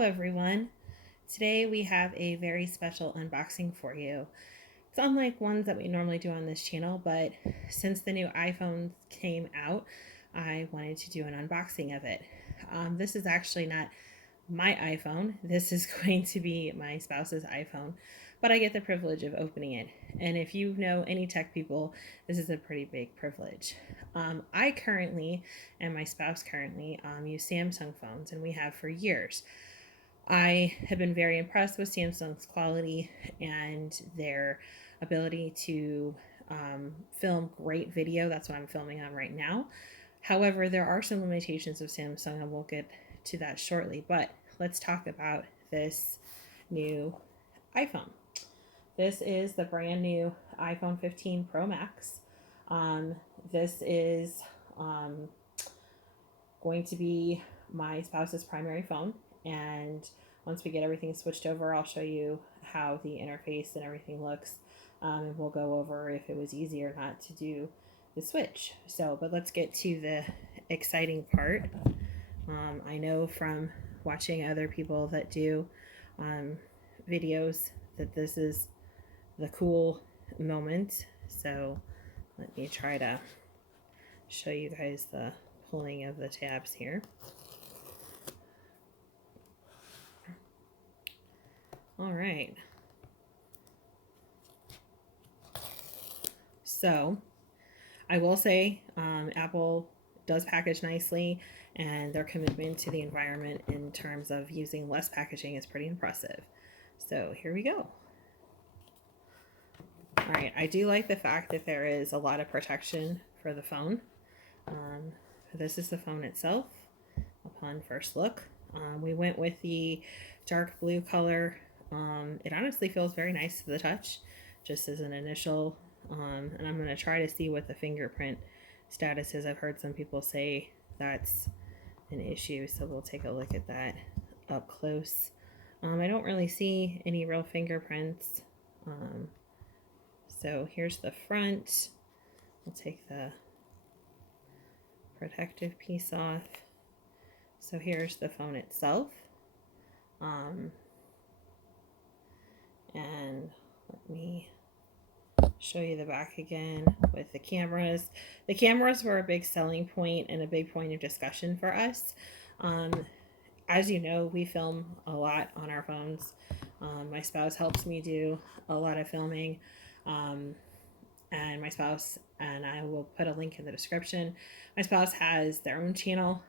Hello everyone. Today we have a very special unboxing for you. It's unlike ones that we normally do on this channel, but since the new iPhone came out, I wanted to do an unboxing of it. This is actually not my iPhone. This is going to be my spouse's iPhone, but I get the privilege of opening it. And if you know any tech people, this is a pretty big privilege. I currently, and my spouse currently, use Samsung phones, and we have for years. I have been very impressed with Samsung's quality and their ability to film great video. That's what I'm filming on right now. However, there are some limitations of Samsung, and we'll get to that shortly. But let's talk about this new iPhone. This is the brand new iPhone 15 Pro Max. This is um, going to be my spouse's primary phone, and once we get everything switched over, I'll show you how the interface and everything looks, and we'll go over if it was easy or not to do the switch. But let's get to the exciting part. I know from watching other people that do um, videos that this is the cool moment. So let me try to show you guys the pulling of the tabs here. All right. So I will say Apple does package nicely, and their commitment to the environment in terms of using less packaging is pretty impressive. So here we go. All right, I do like the fact that there is a lot of protection for the phone. This is the phone itself upon first look. We went with the dark blue color. It honestly feels very nice to the touch, just as an initial. And I'm going to try to see what the fingerprint status is. I've heard some people say that's an issue, so we'll take a look at that up close. I don't really see any real fingerprints. So here's the front. We'll take the protective piece off. So here's the phone itself. And let me show you the back again with the cameras. The cameras were a big selling point and a big point of discussion for us. As you know, we film a lot on our phones. My spouse helps me do a lot of filming. And my spouse, and I will put a link in the description. My spouse has their own channel.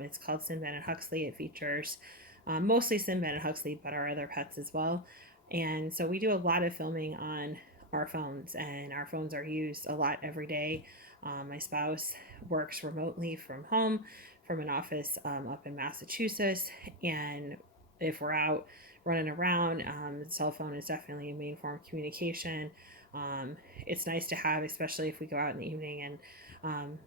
It's called Sinbad and Huxley. It features mostly Sinbad and Huxley, but our other pets as well. And so we do a lot of filming on our phones, and our phones are used a lot every day. My spouse works remotely from home, from an office up in Massachusetts, and if we're out running around, the cell phone is definitely a main form of communication. It's nice to have, especially if we go out in the evening and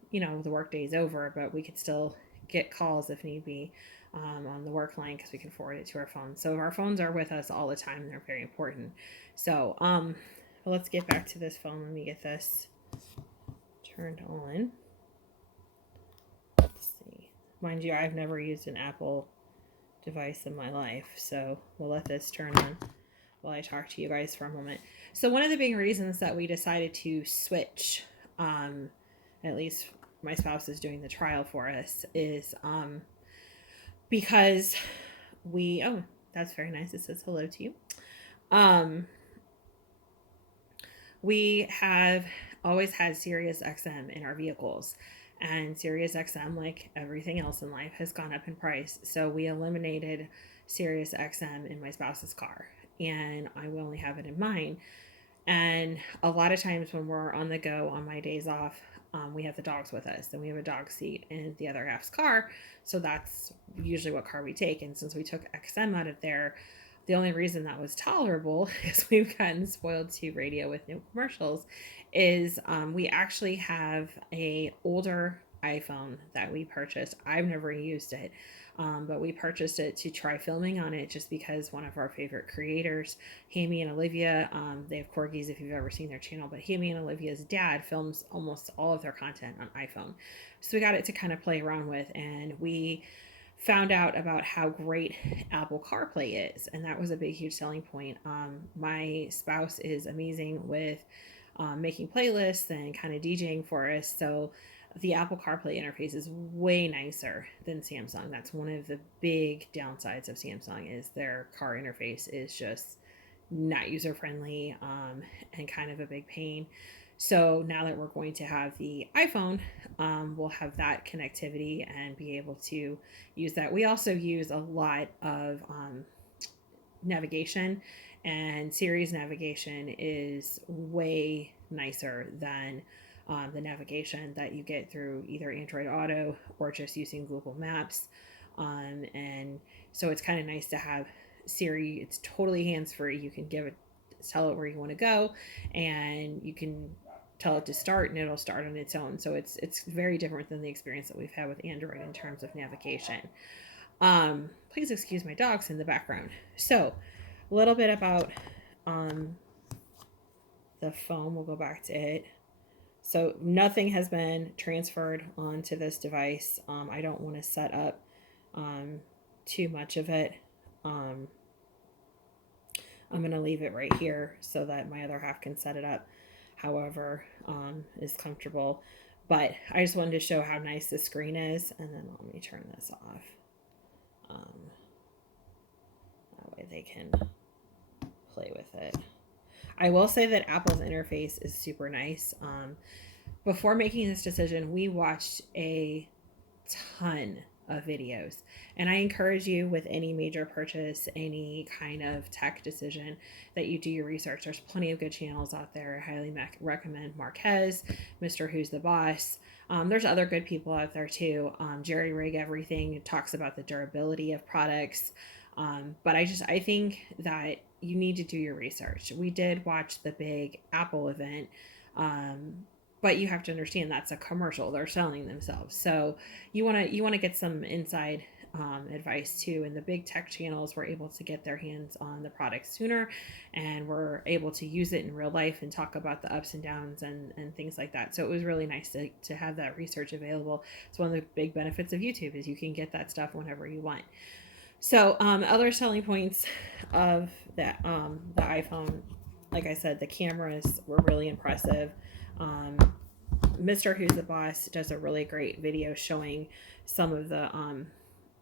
the work day is over, but we could still get calls if need be on the work line, because we can forward it to our phone. So our phones are with us all the time, and they're very important. So let's get back to this phone. Let me get this turned on. Let's see. Mind you, I've never used an Apple device in my life, so we'll let this turn on while I talk to you guys for a moment. So one of the big reasons that we decided to switch, at least my spouse is doing the trial for us, is because oh, that's very nice. It says hello to you. We have always had Sirius XM in our vehicles, and Sirius XM, like everything else in life, has gone up in price. So we eliminated Sirius XM in my spouse's car, and I will only have it in mine. And a lot of times when we're on the go on my days off, we have the dogs with us, and we have a dog seat in the other half's car. So that's usually what car we take. And since we took XM out of there, the only reason that was tolerable, because we've gotten spoiled to radio with new commercials, is we actually have a older iPhone that we purchased. I've never used it, but we purchased it to try filming on it, just because one of our favorite creators, Hammy and Olivia, they have corgis if you've ever seen their channel, but Hammy and Olivia's dad films almost all of their content on iPhone. So we got it to kind of play around with, and we found out about how great Apple CarPlay is, and that was a big, huge selling point. My spouse is amazing with making playlists and kind of DJing for us, so the Apple CarPlay interface is way nicer than Samsung. That's one of the big downsides of Samsung is their car interface is just not user friendly, and kind of a big pain. So now that we're going to have the iPhone, we'll have that connectivity and be able to use that. We also use a lot of navigation, and Siri's navigation is way nicer than the navigation that you get through either Android Auto or just using Google Maps. And so it's kind of nice to have Siri. It's totally hands free. You can tell it where you want to go, and you can tell it to start, and it'll start on its own. So it's very different than the experience that we've had with Android in terms of navigation. Please excuse my dogs in the background. So a little bit about um, the phone. We'll go back to it. So nothing has been transferred onto this device. I don't want to set up um, too much of it. Um, I'm going to leave it right here so that my other half can set it up however is comfortable. But I just wanted to show how nice the screen is. And then let me turn this off. That way they can play with it. I will say that Apple's interface is super nice. Before making this decision, we watched a ton of videos. And I encourage you with any major purchase, any kind of tech decision, that you do your research. There's plenty of good channels out there. I highly recommend Marquez, Mr. Who's the Boss. There's other good people out there too. Jerry Rig Everything talks about the durability of products. But I think that you need to do your research. We did watch the big Apple event, but you have to understand that's a commercial. They're selling themselves, so you want to get some inside advice too. And the big tech channels were able to get their hands on the product sooner, and were able to use it in real life and talk about the ups and downs and things like that. So it was really nice to have that research available. It's one of the big benefits of YouTube is you can get that stuff whenever you want. So other selling points of the iPhone, like I said, the cameras were really impressive. Um, Mr. Who's the Boss does a really great video showing some of the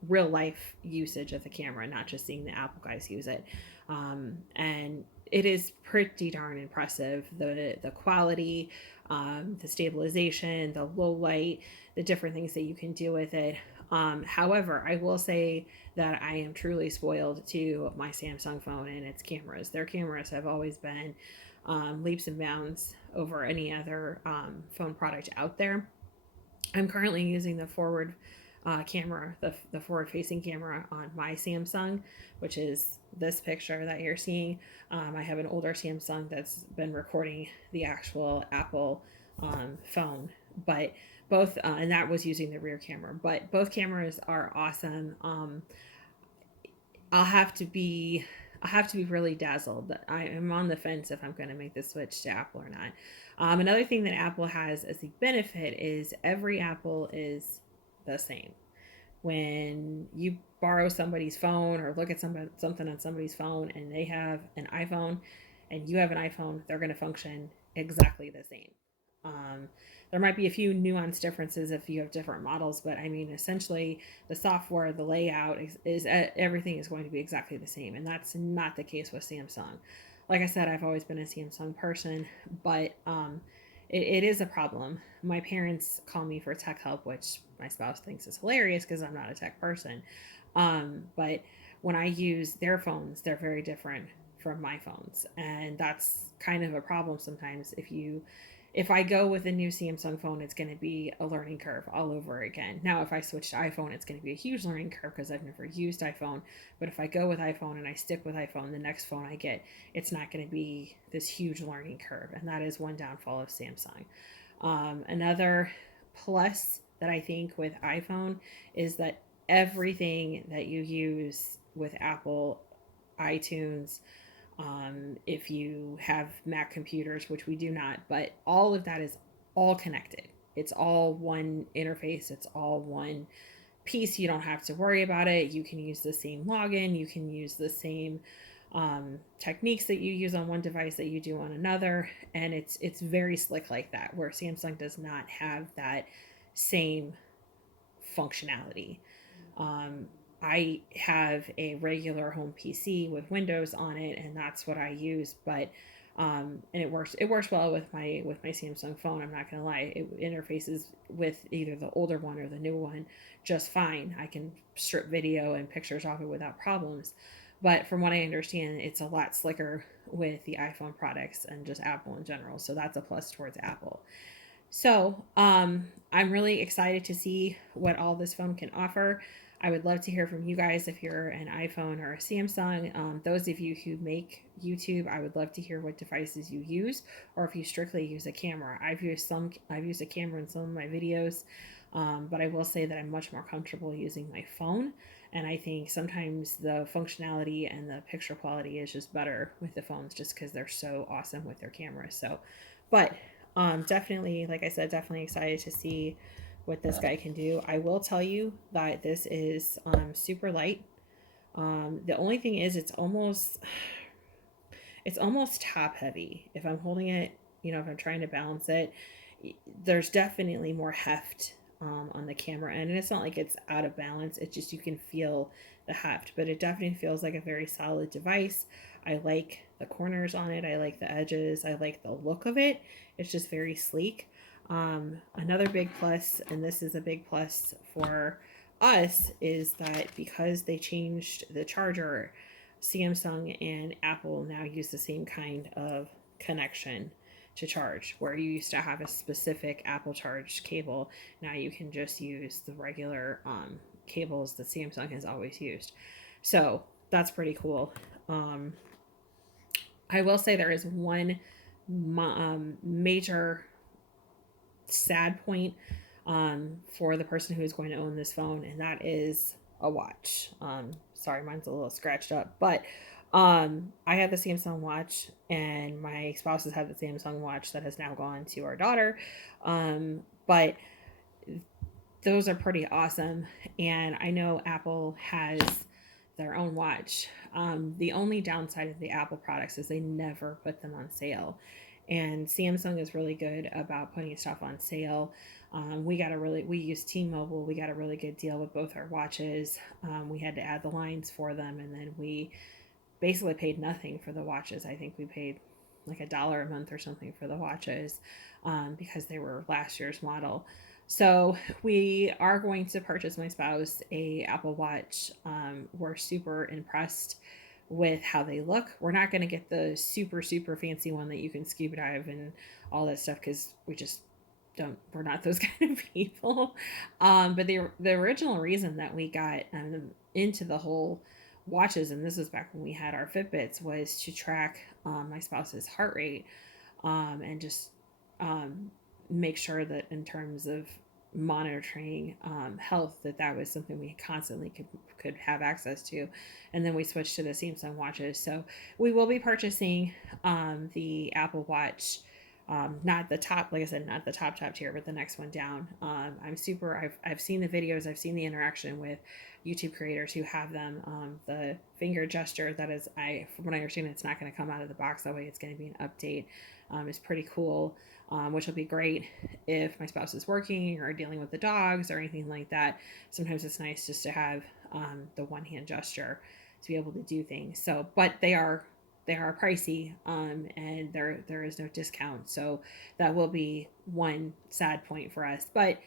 real life usage of the camera, not just seeing the Apple guys use it. And it is pretty darn impressive. The quality, the stabilization, the low light, the different things that you can do with it. However, I will say that I am truly spoiled to my Samsung phone and its cameras. Their cameras have always been leaps and bounds over any other phone product out there. I'm currently using the forward camera, the forward facing camera on my Samsung, which is this picture that you're seeing. I have an older Samsung that's been recording the actual Apple phone, but both, and that was using the rear camera, but both cameras are awesome. I'll have to be I'll have to be really dazzled. I am on the fence if I'm going to make the switch to Apple or not. Another thing that Apple has as a benefit is every Apple is the same. When you borrow somebody's phone or look at something on somebody's phone and they have an iPhone and you have an iPhone, they're going to function exactly the same. Um, there might be a few nuanced differences if you have different models, but I mean, essentially, the software, the layout is everything is going to be exactly the same, and that's not the case with Samsung. Like I said, I've always been a Samsung person, but it is a problem. My parents call me for tech help, which my spouse thinks is hilarious because I'm not a tech person. But when I use their phones, they're very different from my phones, and that's kind of a problem sometimes. If I go with a new Samsung phone, it's going to be a learning curve all over again. Now, if I switch to iPhone, it's going to be a huge learning curve because I've never used iPhone. But if I go with iPhone and I stick with iPhone, the next phone I get, it's not going to be this huge learning curve. And that is one downfall of Samsung. Another plus that I think with iPhone is that everything that you use with Apple, iTunes, if you have Mac computers, which we do not, but all of that is all connected. It's all one interface, it's all one piece, you don't have to worry about it. You can use the same login, you can use the same techniques that you use on one device that you do on another, and it's very slick like that. Where Samsung does not have that same functionality. Um, I have a regular home PC with Windows on it, and that's what I use. But and it works. It works well with my Samsung phone. I'm not gonna lie. It interfaces with either the older one or the new one just fine. I can strip video and pictures off it without problems. But from what I understand, it's a lot slicker with the iPhone products and just Apple in general. So that's a plus towards Apple. So, I'm really excited to see what all this phone can offer. I would love to hear from you guys if you're an iPhone or a Samsung. Those of you who make YouTube, I would love to hear what devices you use, or if you strictly use a camera. I've used a camera in some of my videos, but I will say that I'm much more comfortable using my phone. And I think sometimes the functionality and the picture quality is just better with the phones, just because they're so awesome with their cameras. So, but definitely, like I said, definitely excited to see what this guy can do. I will tell you that this is super light. The only thing is, it's almost top heavy. If I'm holding it, if I'm trying to balance it, there's definitely more heft on the camera end, and it's not like it's out of balance. It's just you can feel the heft, but it definitely feels like a very solid device. I like the corners on it. I like the edges. I like the look of it. It's just very sleek. Another big plus, and this is a big plus for us, is that because they changed the charger, Samsung and Apple now use the same kind of connection to charge. Where you used to have a specific Apple Charge cable, now you can just use the regular cables that Samsung has always used. So that's pretty cool. Um, I will say there is one major sad point for the person who is going to own this phone, and that is a watch. Sorry, mine's a little scratched up, but I have the Samsung watch, and my spouse has had the Samsung watch that has now gone to our daughter. But those are pretty awesome, and I know Apple has their own watch. The only downside of the Apple products is they never put them on sale, and Samsung is really good about putting stuff on sale. We use T-Mobile. We got a really good deal with both our watches. We had to add the lines for them, and then we basically paid nothing for the watches. I think we paid like $1 a month or something for the watches because they were last year's model. So we are going to purchase my spouse a Apple Watch. We're super impressed with how they look. We're not going to get the super fancy one that you can scuba dive and all that stuff because we just don't. We're not those kind of people. But the original reason that we got into the whole watches, and this was back when we had our Fitbits, was to track my spouse's heart rate and just make sure that in terms of monitoring health, that was something we constantly could have access to. And then we switched to the Samsung watches. So we will be purchasing the Apple Watch, not the top, like I said, not the top tier, but the next one down. I've seen the videos, I've seen the interaction with YouTube creators who have them. The finger gesture, that is, from what I understand, it's not going to come out of the box that way. It's going to be an update. Is pretty cool, which will be great if my spouse is working or dealing with the dogs or anything like that. Sometimes it's nice just to have the one hand gesture to be able to do things. So, but they are pricey, and there is no discount. So that will be one sad point for us. But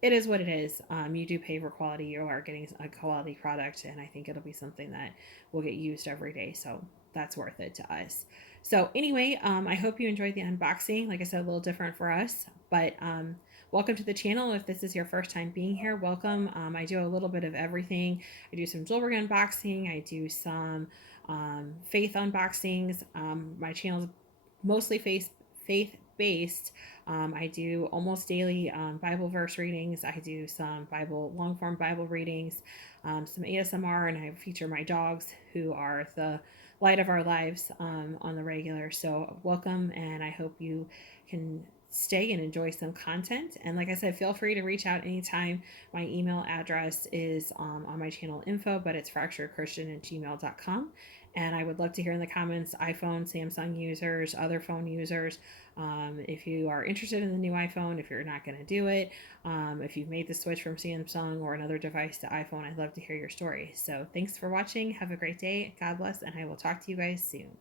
it is what it is. You do pay for quality. You are getting a quality product, and I think it'll be something that will get used every day. So that's worth it to us. So anyway, I hope you enjoyed the unboxing. Like I said, a little different for us, but welcome to the channel. If this is your first time being here, welcome. I do a little bit of everything. I do some jewelry unboxing. I do some faith unboxings. My channel is mostly faith based. I do almost daily Bible verse readings. I do some long form Bible readings, some ASMR, and I feature my dogs, who are the light of our lives, on the regular. So welcome, and I hope you can stay and enjoy some content. And like I said, feel free to reach out anytime. My email address is on my channel info, but it's fracturedchristian@gmail.com. And I would love to hear in the comments, iPhone, Samsung users, other phone users, if you are interested in the new iPhone, if you're not going to do it, if you've made the switch from Samsung or another device to iPhone, I'd love to hear your story. So thanks for watching. Have a great day. God bless, and I will talk to you guys soon.